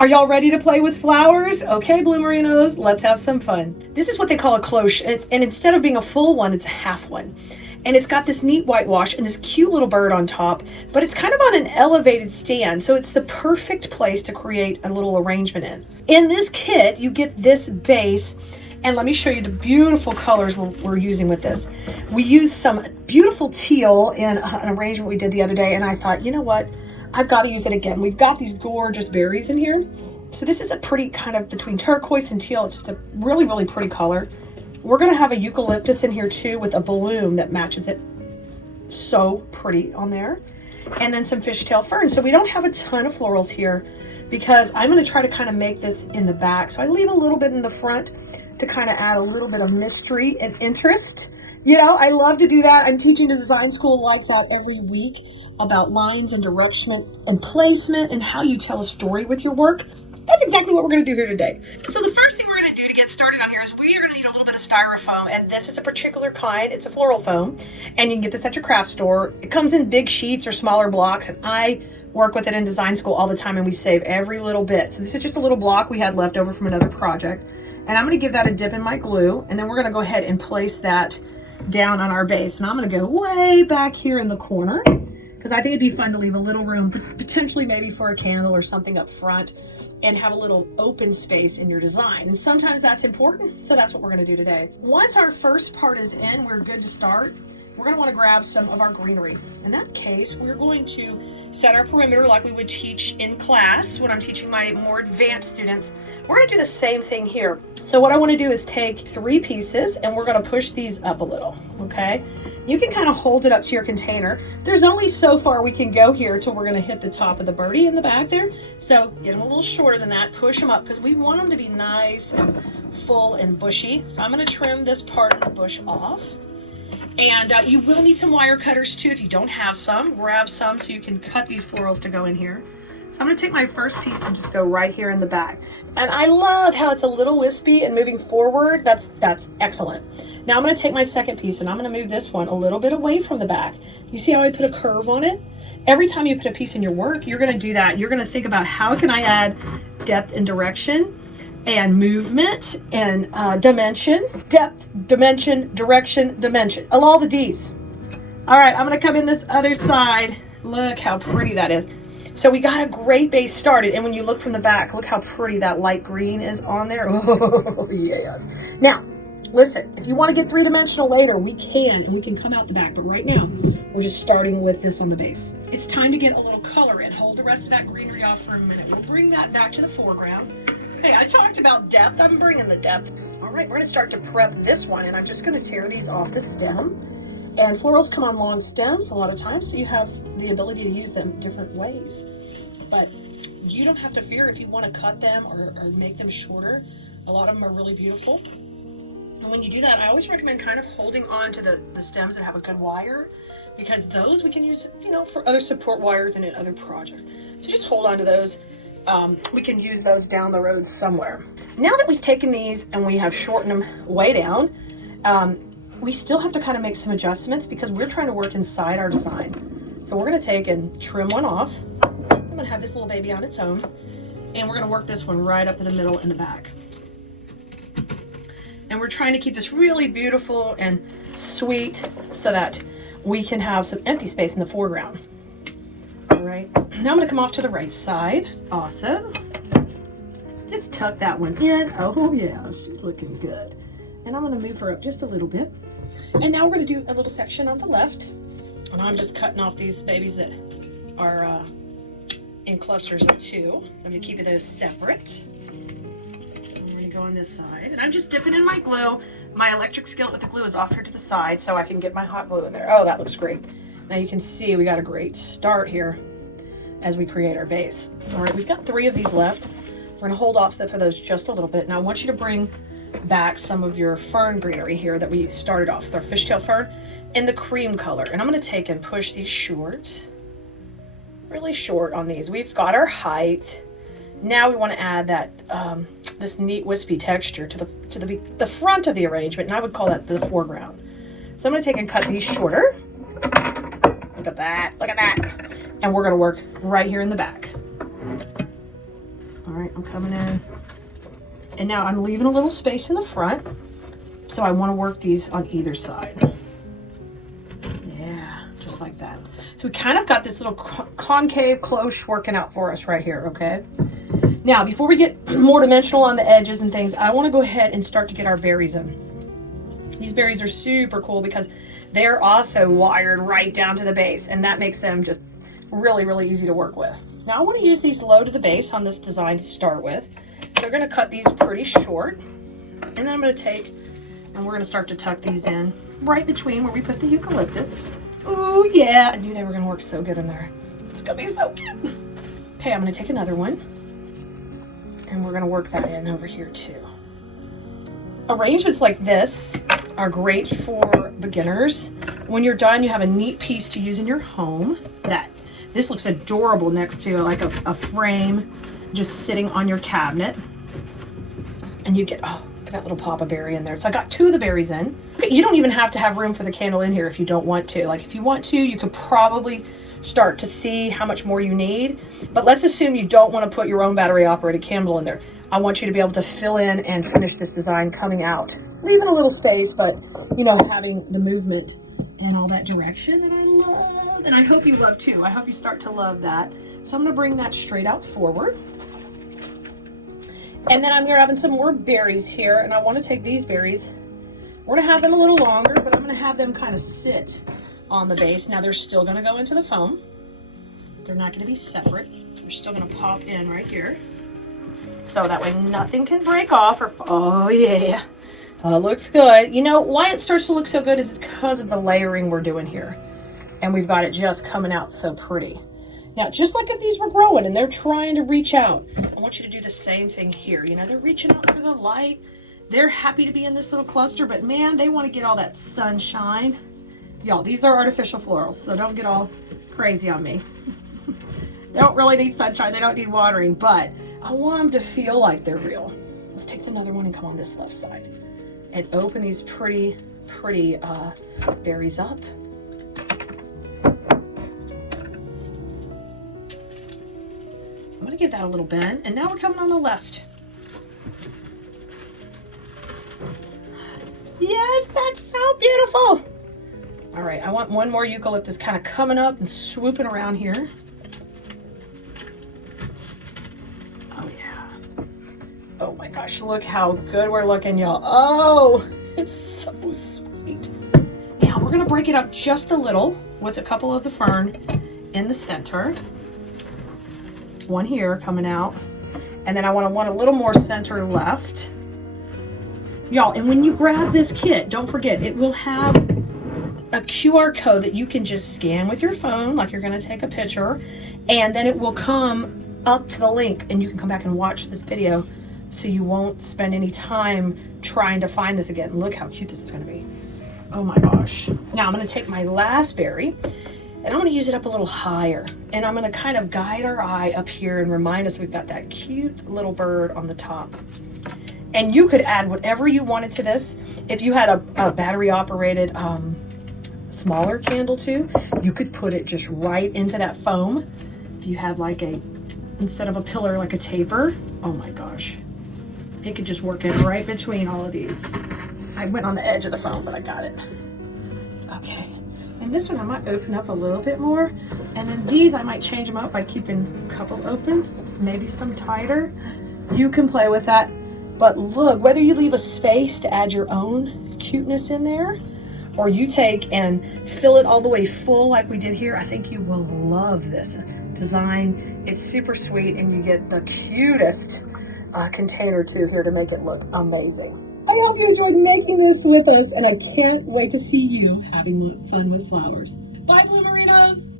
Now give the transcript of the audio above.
Are y'all ready to play with flowers? Okay, Bloomerinos, let's have some fun. This is what they call a cloche, and instead of being a full one, it's a half one. And it's got this neat whitewash and this cute little bird on top, but it's kind of on an elevated stand, so it's the perfect place to create a little arrangement in. In this kit, you get this base, and let me show you the beautiful colors we're using with this. We used some beautiful teal in an arrangement we did the other day, and I thought, you know what? I've got to use it again. We've got these gorgeous berries in here. So this is a pretty kind of between turquoise and teal. It's just a really, really pretty color. We're going to have a eucalyptus in here too with a bloom that matches it. So pretty on there. And then some fishtail fern. So we don't have a ton of florals here because I'm going to try to kind of make this in the back. So I leave a little bit in the front to kind of add a little bit of mystery and interest. You know, I love to do that. I'm teaching design school like that every week about lines and direction and placement and how you tell a story with your work. That's exactly what we're going to do here today. So the first thing we're going to do to get started on here is we are going to need a little bit of styrofoam, and this is a particular kind. It's a floral foam, and you can get this at your craft store. It comes in big sheets or smaller blocks, and I work with it in design school all the time, and we save every little bit. So this is just a little block we had left over from another project, and I'm going to give that a dip in my glue, and then we're going to go ahead and place that down on our base. And I'm going to go way back here in the corner because I think it'd be fun to leave a little room, potentially maybe for a candle or something up front, and have a little open space in your design. And sometimes that's important, so that's what we're going to do today. Once our first part is in, we're good to start. We're going to want to grab some of our greenery. In that case, we're going to set our perimeter like we would teach in class when I'm teaching my more advanced students. We're going to do the same thing here. So what I want to do is take 3 pieces and we're going to push these up a little, okay? You can kind of hold it up to your container. There's only so far we can go here till we're going to hit the top of the birdie in the back there. So get them a little shorter than that, push them up because we want them to be nice and full and bushy. So I'm going to trim this part of the bush off. And you will need some wire cutters too. If you don't have some, grab some so you can cut these florals to go in here. So I'm going to take my first piece and just go right here in the back. And I love how it's a little wispy and moving forward. That's excellent. Now I'm going to take my second piece and I'm going to move this one a little bit away from the back. You see how I put a curve on it? Every time you put a piece in your work, you're going to do that. You're going to think about how can I add depth and direction and movement and dimension, depth, dimension, direction, dimension, all the D's. All right, I'm going to come in this other side. Look how pretty that is. So we got a great base started, and when you look from the back, look how pretty that light green is on there. Oh, yes. Now, listen, if you want to get 3-dimensional later, we can, and we can come out the back, but right now, we're just starting with this on the base. It's time to get a little color in. Hold the rest of that greenery off for a minute. We'll bring that back to the foreground. Hey, I talked about depth. I'm bringing the depth. All right, we're going to start to prep this one, and I'm just going to tear these off the stem. And florals come on long stems a lot of times, so you have the ability to use them different ways. But you don't have to fear if you want to cut them or make them shorter. A lot of them are really beautiful. And when you do that, I always recommend kind of holding on to the stems that have a good wire, because those we can use, you know, for other support wires and in other projects. So just hold on to those. We can use those down the road somewhere. Now that we've taken these and we have shortened them way down, we still have to kind of make some adjustments because we're trying to work inside our design. So we're going to take and trim one off. I'm going to have this little baby on its own, and we're going to work this one right up in the middle in the back. And we're trying to keep this really beautiful and sweet so that we can have some empty space in the foreground. All right, now I'm going to come off to the right side. Awesome. Just tuck that one in. Oh yeah, she's looking good. And I'm going to move her up just a little bit. And now we're going to do a little section on the left. And I'm just cutting off these babies that are in clusters of 2. So I'm going to keep those separate. I'm going to go on this side. And I'm just dipping in my glue. My electric skillet with the glue is off here to the side so I can get my hot glue in there. Oh, that looks great. Now you can see we got a great start here as we create our base. All right, we've got 3 of these left. We're going to hold off for those just a little bit. Now I want you to bring back some of your fern greenery here that we started off with, our fishtail fern in the cream color. And I'm going to take and push these short, really short on these. We've got our height. Now we want to add that this neat wispy texture to the front of the arrangement, and I would call that the foreground. So I'm going to take and cut these shorter. Look at that, look at that. And we're going to work right here in the back. All right, I'm coming in. And now I'm leaving a little space in the front. So I want to work these on either side. Yeah, just like that. So we kind of got this little concave cloche working out for us right here, okay? Now, before we get more dimensional on the edges and things, I want to go ahead and start to get our berries in. These berries are super cool because they're also wired right down to the base, and that makes them just really, really easy to work with. Now, I want to use these low to the base on this design to start with. They're going to cut these pretty short, and then I'm going to take, and we're going to start to tuck these in right between where we put the eucalyptus. Oh yeah, I knew they were going to work so good in there. It's going to be so cute. Okay, I'm going to take another one, and we're going to work that in over here too. Arrangements like this are great for beginners. When you're done, you have a neat piece to use in your home. This looks adorable next to like a frame just sitting on your cabinet. And you get, oh, look at that little pop of berry in there. So I got 2 of the berries in. You don't even have to have room for the candle in here if you don't want to. Like if you want to, you could probably start to see how much more you need. But let's assume you don't want to put your own battery operated candle in there. I want you to be able to fill in and finish this design coming out. Leaving a little space, but you know, having the movement and all that direction that I love. And I hope you love too. I hope you start to love that. So I'm gonna bring that straight out forward. And then I'm grabbing some more berries here, and I want to take these berries. We're gonna have them a little longer, but I'm gonna have them kind of sit on the base. Now they're still gonna go into the foam. They're not gonna be separate. They're still gonna pop in right here. So that way nothing can break off or, oh yeah, looks good. You know, why it starts to look so good is because of the layering we're doing here. And we've got it just coming out so pretty. Now, just like if these were growing and they're trying to reach out, I want you to do the same thing here. You know, they're reaching out for the light. They're happy to be in this little cluster, but man, they want to get all that sunshine. Y'all, these are artificial florals, so don't get all crazy on me. They don't really need sunshine. They don't need watering, but I want them to feel like they're real. Let's take another one and come on this left side and open these pretty berries up. I'm gonna give that a little bend, and now we're coming on the left. Yes, that's so beautiful. All right, I want one more eucalyptus kind of coming up and swooping around here. Oh yeah. Oh my gosh, look how good we're looking, y'all. Oh, it's so sweet. Now we're gonna break it up just a little with a couple of the fern in the center. One here coming out, and then I want a little more center left. Y'all, and when you grab this kit, don't forget, it will have a QR code that you can just scan with your phone, like you're gonna take a picture, and then it will come up to the link, and you can come back and watch this video, so you won't spend any time trying to find this again. Look how cute this is gonna be. Oh my gosh. Now I'm gonna take my last berry, and I'm gonna use it up a little higher, and I'm gonna kind of guide our eye up here and remind us we've got that cute little bird on the top. And you could add whatever you wanted to this. If you had a battery operated smaller candle too, you could put it just right into that foam. If you had like instead of a pillar, like a taper, oh my gosh. It could just work in right between all of these. I went on the edge of the foam, but I got it. Okay. And this one I might open up a little bit more. And then these I might change them up by keeping a couple open, maybe some tighter. You can play with that. But look, whether you leave a space to add your own cuteness in there, or you take and fill it all the way full like we did here, I think you will love this design. It's super sweet, and you get the cutest container too here to make it look amazing. I hope you enjoyed making this with us, and I can't wait to see you having fun with flowers. Bye, Bloomerinos!